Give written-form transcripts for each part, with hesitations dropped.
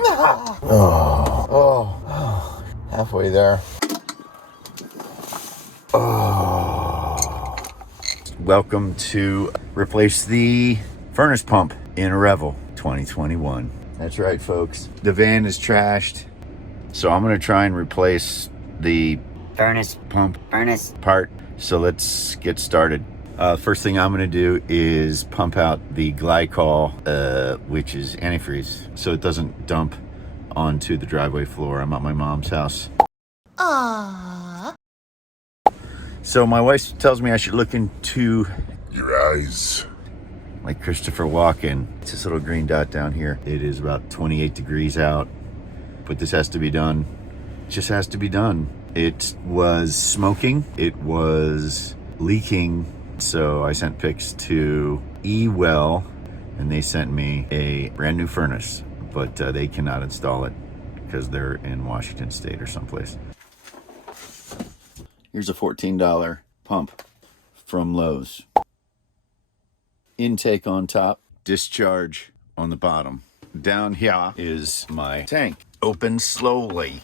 Oh, halfway there. Oh. Welcome to replace the furnace pump in a Revel 2021. That's right, folks. The van is trashed, so I'm gonna try and replace the furnace pump part. So let's get started. First thing I'm gonna do is pump out the glycol, which is antifreeze, so it doesn't dump onto the driveway floor. I'm at my mom's house. Aww. So my wife tells me I should look into your eyes. Like Christopher Walken. It's this little green dot down here. It is about 28 degrees out, but this has to be done. It just has to be done. It was smoking. It was leaking. So I sent pics to Elwell, and they sent me a brand new furnace, but they cannot install it because they're in Washington State or someplace. Here's a $14 pump from Lowe's. Intake on top, discharge on the bottom. Down here is my tank. Open slowly.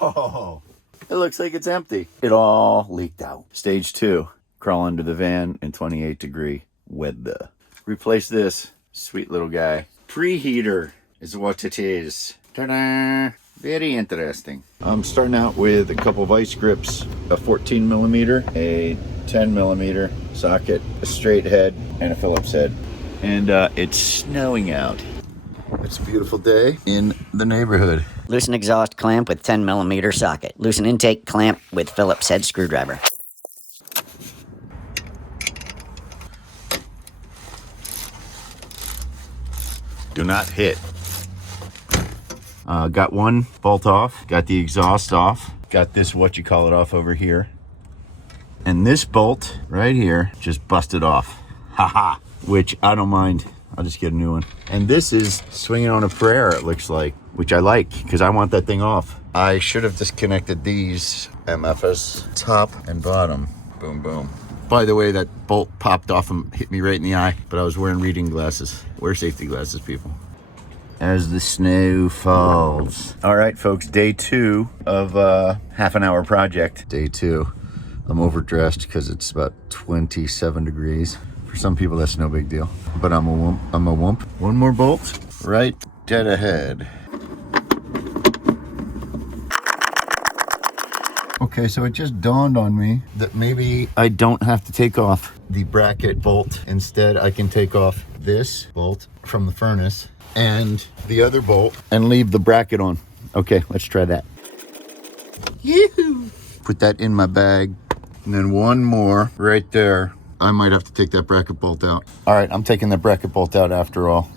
Oh, it looks like it's empty. It all leaked out. Stage 2, crawl under the van in 28-degree weather. Replace this sweet little guy. Preheater is what it is. Ta-da! Very interesting. I'm starting out with a couple of vice grips, a 14mm, a 10mm socket, a straight head, and a Phillips head. And it's snowing out. It's a beautiful day in the neighborhood. Loosen exhaust clamp with 10mm socket. Loosen intake clamp with Phillips head screwdriver. Do not hit. Got one bolt off, got the exhaust off, got this off over here. And this bolt right here just busted off. Haha, which I don't mind. I'll just get a new one. And this is swinging on a prayer, it looks like, which I like because I want that thing off. I should have disconnected these MFs, top and bottom. Boom, boom. By the way, that bolt popped off and hit me right in the eye, but I was wearing reading glasses. Wear safety glasses, people. As the snow falls. All right, folks, day 2 of a half-an-hour project. Day 2. I'm overdressed because it's about 27 degrees. For some people, that's no big deal. But I'm a wump. One more bolt, right dead ahead. Okay, so it just dawned on me that maybe I don't have to take off the bracket bolt. Instead, I can take off this bolt from the furnace and the other bolt and leave the bracket on. Okay, let's try that. Yoo-hoo! Put that in my bag. And then one more right there. I might have to take that bracket bolt out. All right, I'm taking the bracket bolt out after all.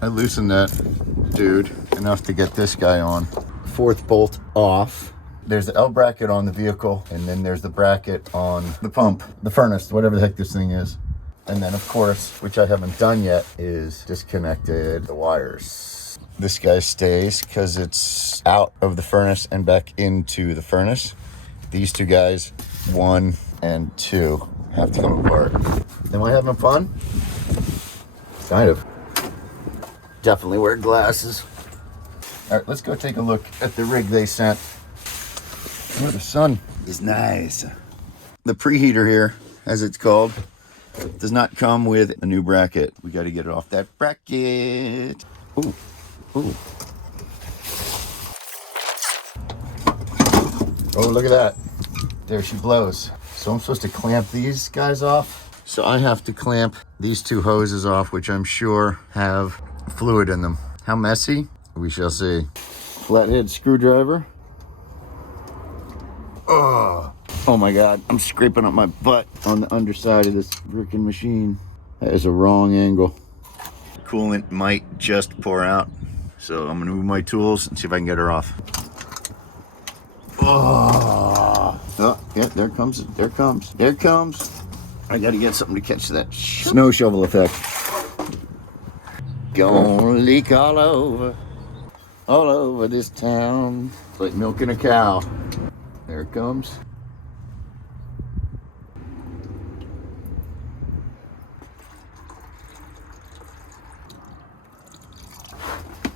I loosened that dude enough to get this guy on. 4th bolt off. There's the L bracket on the vehicle, and then there's the bracket on the pump, the furnace, whatever the heck this thing is. And then, of course, which I haven't done yet, is disconnected the wires. This guy stays because it's out of the furnace and back into the furnace. These two guys, 1 and 2, have to come apart. Am I having fun? Kind of. Definitely wear glasses. All right, let's go take a look at the rig they sent. Oh, the sun is nice. The preheater here, as it's called, does not come with a new bracket. We got to get it off that bracket. Ooh, ooh. Oh, look at that. There she blows. So I'm supposed to clamp these guys off. So I have to clamp these 2 hoses off, which I'm sure have fluid in them. How messy? We shall see. Flathead screwdriver. Oh my God, I'm scraping up my butt on the underside of this freaking machine. That is a wrong angle. Coolant might just pour out. So I'm gonna move my tools and see if I can get her off. Oh, yeah, there comes. I gotta get something to catch that snow shovel effect. Gonna leak all over this town. It's like milking a cow. There it comes.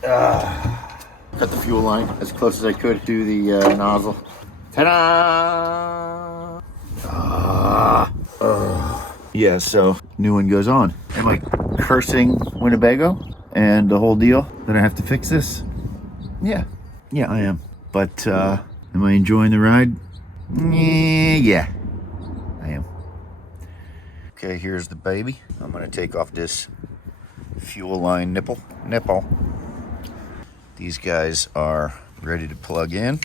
Cut the fuel line as close as I could to the nozzle. Ta-da! Yeah, so new one goes on. Am I cursing Winnebago and the whole deal that I have to fix this? Yeah, I am. But am I enjoying the ride? Yeah, I am. Okay, here's the baby. I'm gonna take off this fuel line nipple. These guys are ready to plug in,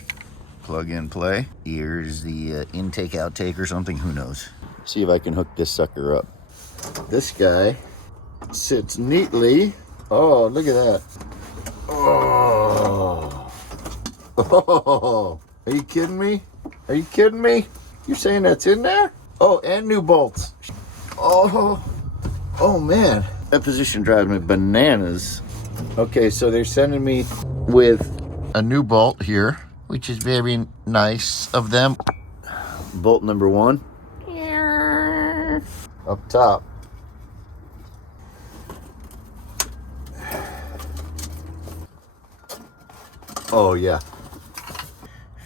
play. Here's the intake, outtake or something, who knows. See if I can hook this sucker up. This guy sits neatly. Oh, look at that. Oh, are you kidding me? You're saying that's in there? Oh, and new bolts. Oh man, that position drives me bananas. Okay, so they're sending me with a new bolt here, which is very nice of them. Bolt number 1. Up top. Oh yeah.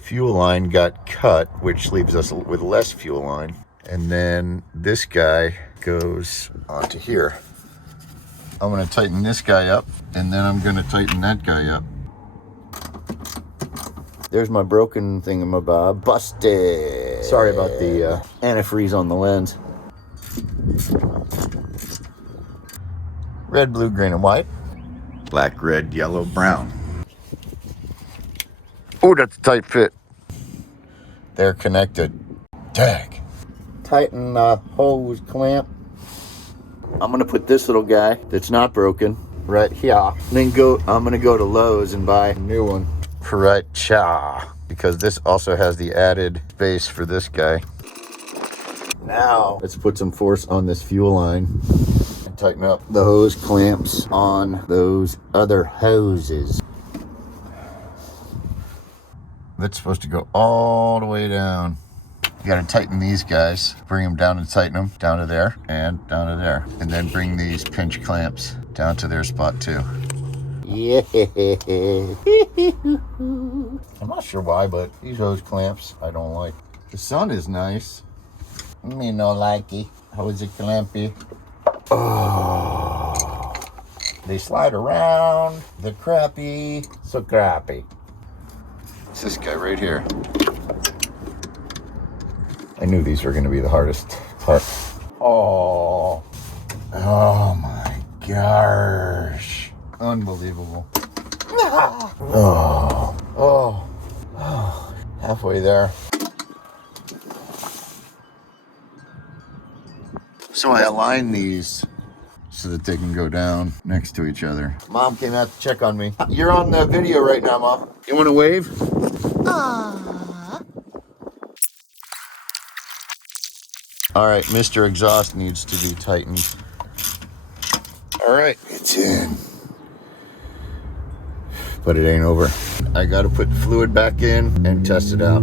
Fuel line got cut, which leaves us with less fuel line. And then this guy goes onto here. I'm gonna tighten this guy up, and then I'm gonna tighten that guy up. There's my broken thingamabob. Busted. Sorry about the antifreeze on the lens. Red, blue, green, and white. Black, red, yellow, brown. Oh, that's a tight fit. They're connected. Tag. Tighten hose clamp. I'm gonna put this little guy that's not broken right here. And then I'm gonna go to Lowe's and buy a new one for right here, because this also has the added space for this guy. Now let's put some force on this fuel line and tighten up the hose clamps on those other hoses. That's supposed to go all the way down. You gotta tighten these guys, bring them down and tighten them down to there and down to there. And then bring these pinch clamps down to their spot too. Yeah. I'm not sure why, but these hose clamps I don't like. The sun is nice. Me no likey. How is it clampy? Oh. They slide around. They're crappy. So crappy. It's this guy right here. I knew these were going to be the hardest part. Oh my gosh. Unbelievable. Oh, halfway there. So I align these so that they can go down next to each other. Mom came out to check on me. You're on the video right now, Mom. You want to wave? All right, Mr. Exhaust needs to be tightened. All right, it's in. But it ain't over. I gotta put the fluid back in and test it out.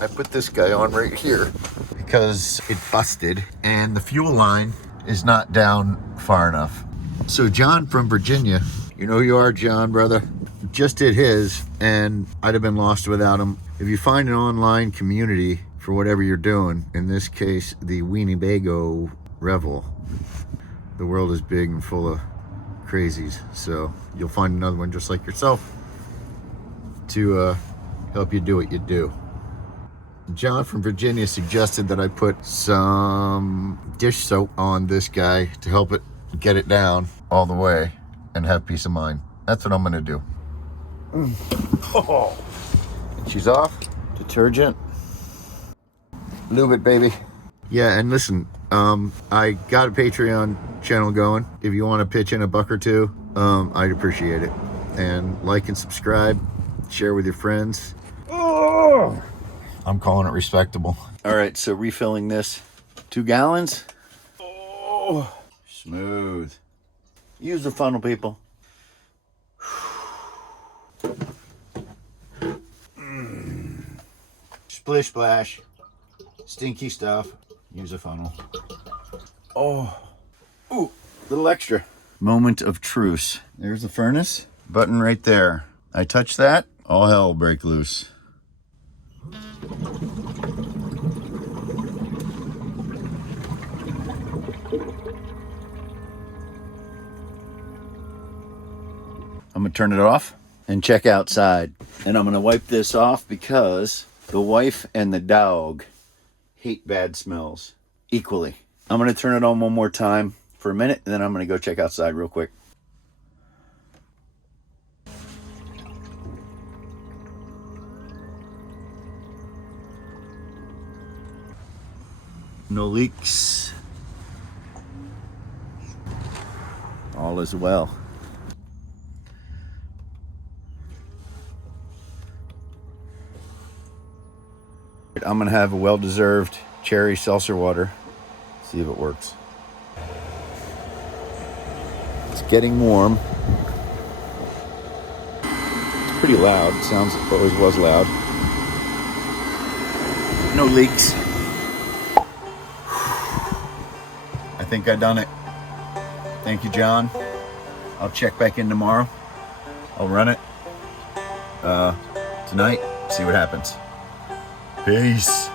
I put this guy on right here because it busted and the fuel line is not down far enough. So John from Virginia, you know who you are, John, brother, just did his, and I'd have been lost without him. If you find an online community for whatever you're doing, in this case, the Winnebago Revel, the world is big and full of crazies, so you'll find another one just like yourself to help you do what you do. John from Virginia suggested that I put some dish soap on this guy to help it get it down all the way and have peace of mind. That's what I'm gonna do. Oh. She's off. Detergent. Lube it, baby. Yeah, and listen, I got a Patreon channel going. If you want to pitch in $1 or $2, I'd appreciate it. And like and subscribe, share with your friends. Oh. I'm calling it respectable. All right, so refilling this 2 gallons. Oh, smooth. Use the funnel, people. Splish splash. Stinky stuff. Use a funnel. Oh. Ooh, little extra. Moment of truce. There's the furnace. Button right there. I touch that, all hell will break loose. I'm gonna turn it off and check outside. And I'm gonna wipe this off because the wife and the dog hate bad smells equally. I'm gonna turn it on one more time for a minute, and then I'm gonna go check outside real quick. No leaks. All is well. I'm gonna have a well-deserved cherry seltzer water. See if it works. It's getting warm. It's pretty loud. It sounds like it always was loud. No leaks. I think I done it. Thank you, John. I'll check back in tomorrow. I'll run it tonight. See what happens. Peace.